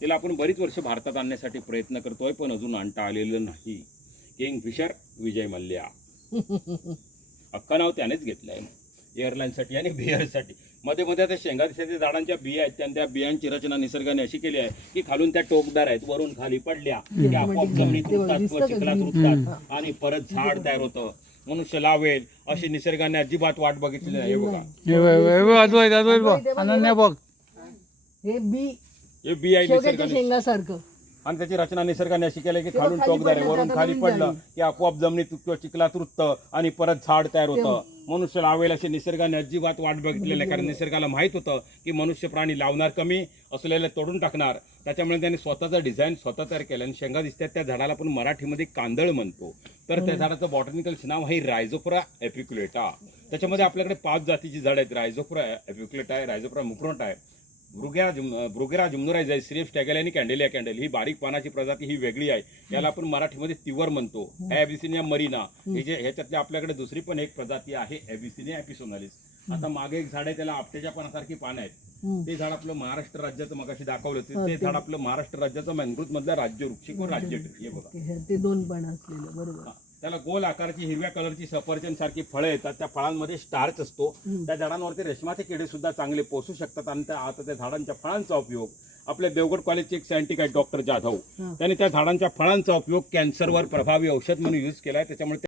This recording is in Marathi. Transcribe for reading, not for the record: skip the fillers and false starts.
तिला आपण बरीच वर्ष भारतात आणण्यासाठी प्रयत्न करतोय, पण अजून आणता आलेलं नाही. किंगफिशर विजय मल्ल्या. अख्खं नाव त्यानेच घेतलंय एअरलाईनसाठी आणि बिअरसाठी. मध्ये मध्ये त्या शेंगा दिसायच्या झाडांच्या बिया आहेत, त्या बियांची रचना निसर्गाने अशी केली आहे की खालून त्या टोकदार आहेत, वरून खाली पडल्या की आपोआप जमिनीत रुततात किंवा चिखलात रुततात आणि परत झाड तयार होतं. मनुष्य लावेल अशी निसर्गाने अजिबात वाट बघितली नाही. हे बघा अनन्या बघ, हे बी हे बी आहे शेवग्याच्या निसर्गाने, शेंगासारखं. आणि त्याची रचना निसर्गाने अशी केली की खालून खाली टोकदार आहे, पडलं, वरून आता खाली नवीन पडलं झाली. की आपोआप जमिनीत किंवा चिखलात रुततं आणि परत झाड तयार होतं. मनुष्य लावेल अशी निसर्गाने अजिबात वाट बघितलेली नाही, कारण निसर्गाला माहित होतं की मनुष्य प्राणी लावणार कमी, असलेले तोडून टाकणार. त्याच्यामुळे त्यांनी स्वतःचं डिझाईन स्वतः तयार केलं. आणि शेंगा दिसतात त्या झाडाला आपण मराठीमध्ये कांदळ म्हणतो. तर त्या झाडाचं बॉटनिकल नाव आहे रायझोफोरा एपिक्युलेटा. त्याच्यामध्ये आपल्याकडे 5 जातीची झाडं आहेत. रायझोफोरा एपिक्युलेटा आहे, रायझोफोरा मुक्रोटा आहे, ब्रुगेरा जुमनुराइज आहे, सिरिफ स्टॅगेल आणि कॅन्डेलिया कॅन्डेल ही बारीक पानाची प्रजाती ही वेगळी आहे. याला आपण मराठीमध्ये तिवर म्हणतो. ॲबिसिनिया मरीना हे जे ह्याच्यातली आपल्याकडे दुसरी पण एक प्रजाती आहे ॲबिसिनिया एपिसोनालिस. आता मागे एक झाड आहे, त्याला आपट्याच्या पानासारखी पानं आहेत. ते झाड आपलं महाराष्ट्र राज्याचं मगाशी दाखवलं होतं, ते झाड आपलं महाराष्ट्र राज्याचं मँग्रोव्ह मधलं राज्य वृक्ष किंवा राज्य ट्री. हे बघा ते 2 पण असलेलं बरोबर. त्याला गोल आकाराची हिरव्या कलरची सफरचंद सारखी फळं येतात. त्या फळांमध्ये स्टार्च असतो. त्या झाडांवरती रेशमाचे किडे सुद्धा चांगले पोसू शकतात. आणि आता त्या झाडांच्या फळांचा उपयोग आपल्या देवगड कॉलेजचे एक सायंटिस्ट आहेत डॉक्टर जाधव, त्यांनी त्या झाडांच्या फळांचा उपयोग कॅन्सरवर प्रभावी औषध म्हणून यूज केलाय. त्याच्यामुळे